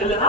இல்லடா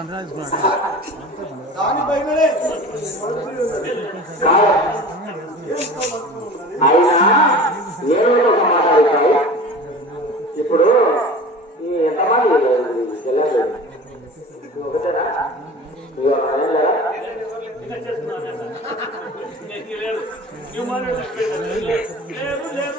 పంద్రా తీసుకున్నాడు ఇప్పుడు ఈ లేదు లేదు